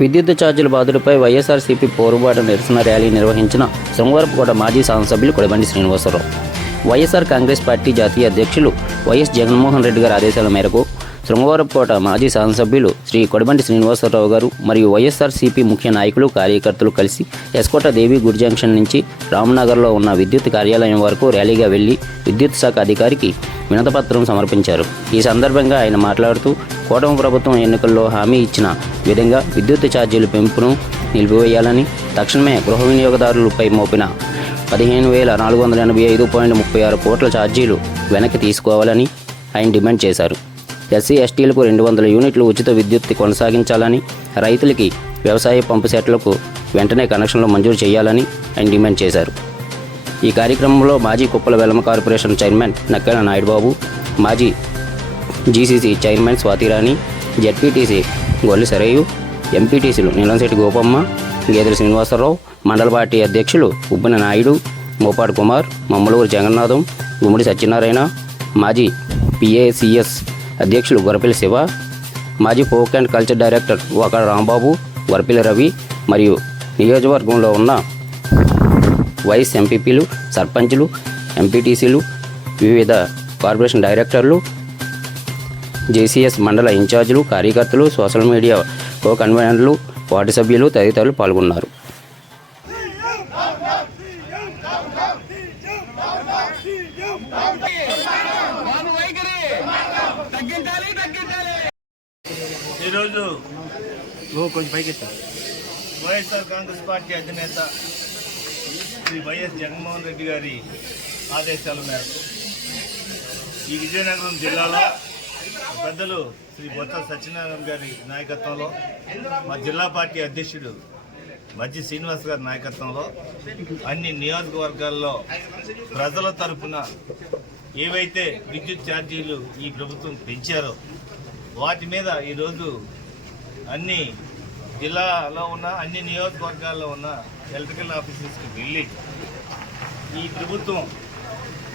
విద్యుత్ ఛార్జీల బాధలపై వైఎస్ఆర్సీపీ పోరుబాటు నిరసన ర్యాలీ నిర్వహించిన శృంగవరపుకోట మాజీ శాసనసభ్యులు కొడిబండి శ్రీనివాసరావు. వైఎస్ఆర్ కాంగ్రెస్ పార్టీ జాతీయ అధ్యక్షులు వైఎస్ జగన్మోహన్ రెడ్డి గారి ఆదేశాల మేరకు శృంగవరపుకోట మాజీ శాసనసభ్యులు శ్రీ కొడిబండి శ్రీనివాసరావు గారు మరియు వైఎస్ఆర్సీపీ ముఖ్య నాయకులు కార్యకర్తలు కలిసి ఎస్కోట దేవి గుడి జంక్షన్ నుంచి రామ్నగర్లో ఉన్న విద్యుత్ కార్యాలయం వరకు ర్యాలీగా వెళ్లి విద్యుత్ శాఖ అధికారికి వినతిపత్రం సమర్పించారు. ఈ సందర్భంగా ఆయన మాట్లాడుతూ కూటమి ప్రభుత్వం ఎన్నికల్లో హామీ ఇచ్చిన విధంగా విద్యుత్ ఛార్జీల పెంపును నిలిపివేయాలని, తక్షణమే గృహ వినియోగదారులపై మోపిన 15,485.36 కోట్ల ఛార్జీలు వెనక్కి తీసుకోవాలని ఆయన డిమాండ్ చేశారు. ఎస్సీ ఎస్టీలకు 200 యూనిట్లు ఉచిత విద్యుత్ కొనసాగించాలని, రైతులకి వ్యవసాయ పంపు సెట్లకు వెంటనే కనెక్షన్లు మంజూరు చేయాలని ఆయన డిమాండ్ చేశారు. ఈ కార్యక్రమంలో మాజీ కుప్పల వెలమ కార్పొరేషన్ చైర్మన్ నక్కెల నాయుడుబాబు, మాజీ GCC chairman Swathirani, ZPTC గొల్లి Sarayya, ఎంపీటీసీలు నీలంశెట్టి గోపమ్మ, గేదెల శ్రీనివాసరావు, మండల పార్టీ అధ్యక్షులు ఉబ్బిన నాయుడు, మోపాడు కుమార్, మమ్మలూరు జగన్నాథం, గుమ్మడి సత్యనారాయణ, మాజీ పిఏసిఎస్ అధ్యక్షులు గొరపిల్లి శివ, మాజీ folk and culture director Vakada Rambabu, Varapilli Ravi మరియు నియోజకవర్గంలో ఉన్న వైస్ ఎంపీపీలు, సర్పంచులు, ఎంపీటీసీలు, వివిధ కార్పొరేషన్ డైరెక్టర్లు, జేసీఎస్ మండల ఇన్ఛార్జీలు, కార్యకర్తలు, సోషల్ మీడియా కో కన్వీనర్లు, వార్డు సభ్యులు తదితరులు పాల్గొన్నారు. ఈరోజు వైఎస్ఆర్ కాంగ్రెస్ పార్టీ అధినేత శ్రీ వైఎస్ జగన్మోహన్ రెడ్డి గారి ఆదేశాల మేరకు ఈ విజయనగరం జిల్లాలో పెద్దలు శ్రీ బొత్స సత్యనారాయణ గారి నాయకత్వంలో, మా జిల్లా పార్టీ అధ్యక్షుడు మజ్జి శ్రీనివాస్ గారి నాయకత్వంలో అన్ని నియోజకవర్గాల్లో ప్రజల తరఫున ఏవైతే విద్యుత్ ఛార్జీలు ఈ ప్రభుత్వం పెంచారో వాటి మీద ఈరోజు అన్ని జిల్లాలో ఉన్న అన్ని నియోజకవర్గాల్లో ఉన్న ఎలక్ట్రికల్ ఆఫీసర్స్కి వెళ్ళి ఈ ప్రభుత్వం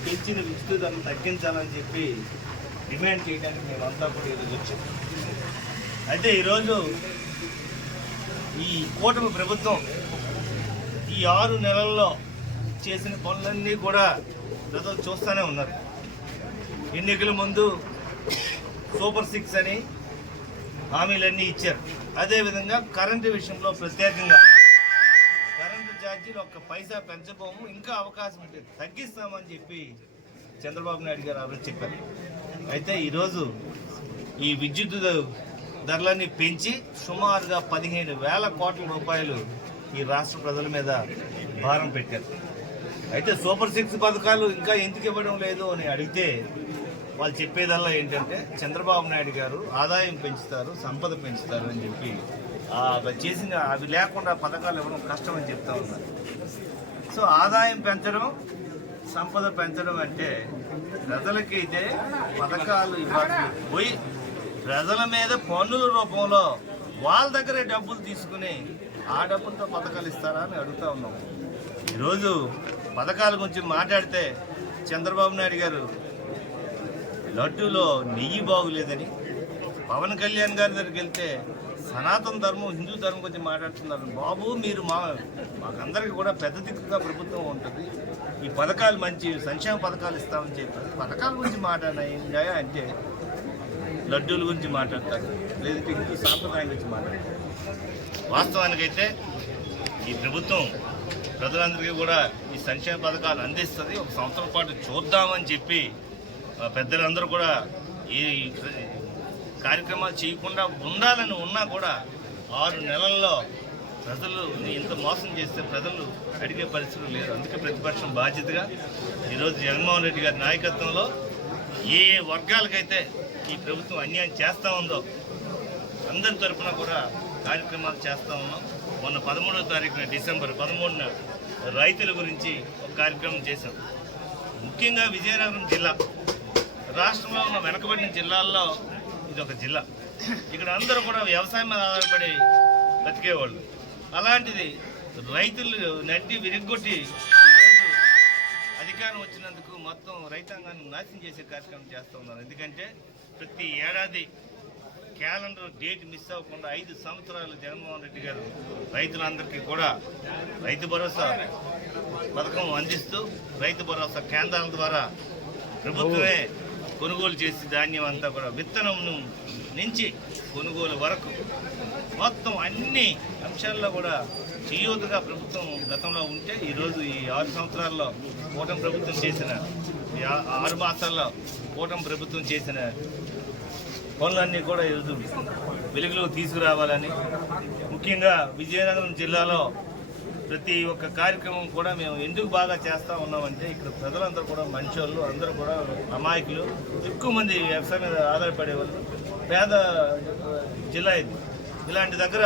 పెంచిన విద్యుత్ ధరను తగ్గించాలని చెప్పి డిమాండ్ చేయడానికి మేమంతా కూడా ఈరోజు వచ్చాం. అయితే ఈరోజు ఈ కూటమి ప్రభుత్వం ఈ 6 నెలల్లో చేసిన పనులన్నీ కూడా ప్రజలు చూస్తూనే ఉన్నారు. ఎన్నికల ముందు సూపర్ 6 అని హామీలన్నీ ఇచ్చారు. అదేవిధంగా కరెంటు విషయంలో ప్రత్యేకంగా కరెంటు ఛార్జీలు 1 పైసా పెంచబోము, ఇంకా అవకాశం ఉంటే తగ్గిస్తామని చెప్పి చంద్రబాబు నాయుడు గారు ఆ రోజు చెప్పారు. అయితే ఈరోజు ఈ విద్యుత్ ధరలన్నీ పెంచి సుమారుగా 15,000 కోట్ల రూపాయలు ఈ రాష్ట్ర ప్రజల మీద భారం పెట్టారు. అయితే సూపర్ 6 పథకాలు ఇంకా ఎందుకు ఇవ్వడం లేదు అని అడిగితే వాళ్ళు చెప్పేదల్లా ఏంటంటే చంద్రబాబు నాయుడు గారు ఆదాయం పెంచుతారు, సంపద పెంచుతారు అని చెప్పి చేసిన అవి లేకుండా పథకాలు ఇవ్వడం కష్టం అని చెప్తా ఉన్నారు. సో ఆదాయం పెంచడం, సంపద పెంచడం అంటే ప్రజలకైతే పథకాలు ఇవ్వాలి పోయి ప్రజల మీద పన్నుల రూపంలో వాళ్ళ దగ్గరే డబ్బులు తీసుకుని ఆ డబ్బులతో పథకాలు ఇస్తారా అని అడుగుతా ఉన్నాం. ఈరోజు పథకాల గురించి మాట్లాడితే చంద్రబాబు నాయుడు గారు లడ్డూలో నెయ్యి బాగులేదని, పవన్ కళ్యాణ్ గారి దగ్గరికి వెళ్తే సనాతన ధర్మం, హిందూ ధర్మం గురించి మాట్లాడుతున్నారు. బాబు మీరు మాకందరికీ కూడా పెద్ద దిక్కుగా ప్రభుత్వం ఉంటుంది, ఈ పథకాలు మంచి సంక్షేమ పథకాలు ఇస్తామని చెప్పి పథకాల గురించి మాట్లాడినాయి అంటే లడ్డూల గురించి మాట్లాడతారు, లేదంటే హిందూ సాంప్రదాయం గురించి మాట్లాడతారు. వాస్తవానికైతే ఈ ప్రభుత్వం ప్రజలందరికీ కూడా ఈ సంక్షేమ పథకాలు అందిస్తుంది. 1 సంవత్సరం పాటు చూద్దామని చెప్పి పెద్దలందరూ కూడా ఈ కార్యక్రమాలు చేయకుండా ఉండాలని ఉన్నా కూడా 6 నెలల్లో ప్రజలు ఇంత మోసం చేస్తే ప్రజలు అడిగే పరిస్థితులు లేదు. అందుకే ప్రతిపక్షం బాధ్యతగా ఈరోజు జగన్మోహన్ రెడ్డి గారి నాయకత్వంలో ఏ వర్గాలకైతే ఈ ప్రభుత్వం అన్యాయం చేస్తూ ఉందో అందరి తరఫున కూడా కార్యక్రమాలు చేస్తూ ఉన్నాం. మొన్న 13వ తారీఖున డిసెంబర్ 13న రైతుల గురించి ఒక కార్యక్రమం చేశాం. ముఖ్యంగా విజయనగరం జిల్లా రాష్ట్రంలో ఉన్న వెనకబడిన జిల్లాల్లో ఇది ఒక జిల్లా. ఇక్కడ అందరూ కూడా వ్యవసాయం మీద ఆధారపడి బతికేవాళ్ళు. అలాంటిది రైతులు నడ్డి విరిగొట్టి ఈరోజు అధికారం వచ్చినందుకు మొత్తం రైతాంగాన్ని నాశనం చేసే కార్యక్రమం చేస్తూ ఉన్నారు. ఎందుకంటే ప్రతి ఏడాది క్యాలెండర్ డేట్ మిస్ అవ్వకుండా 5 సంవత్సరాలు జగన్మోహన్ రెడ్డి గారు రైతులందరికీ కూడా రైతు భరోసా పథకం అందిస్తూ రైతు భరోసా కేంద్రాల ద్వారా ప్రభుత్వమే కొనుగోలు చేసి ధాన్యం అంతా కూడా విత్తనం నుంచి కొనుగోలు వరకు మొత్తం అన్ని అంశాల్లో కూడా చేయూతగా ప్రభుత్వం గతంలో ఉంటే ఈరోజు ఈ 6 సంవత్సరాల్లో కూటమి ప్రభుత్వం చేసిన 6 మాసాల్లో కూటమి ప్రభుత్వం చేసిన పనులన్నీ కూడా ఈరోజు వెలుగులోకి తీసుకురావాలని, ముఖ్యంగా విజయనగరం జిల్లాలో ప్రతి ఒక్క కార్యక్రమం కూడా మేము ఎందుకు బాగా చేస్తూ ఉన్నామంటే ఇక్కడ ప్రజలందరూ కూడా మంచోళ్ళు, అందరూ కూడా అమాయకులు, ఎక్కువ మంది వ్యవసాయం మీద ఆధారపడే వాళ్ళు, పేద జిల్లా ఇది. ఇలాంటి దగ్గర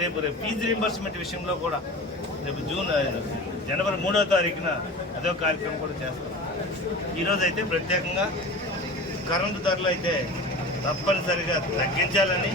రేపు ఫీజు రీంబర్స్మెంట్ విషయంలో కూడా రేపు జనవరి 3వ తారీఖున అదో కార్యక్రమం కూడా చేస్తాం. ఈరోజు అయితే ప్రత్యేకంగా కరెంటు ధరలు అయితే తప్పనిసరిగా తగ్గించాలని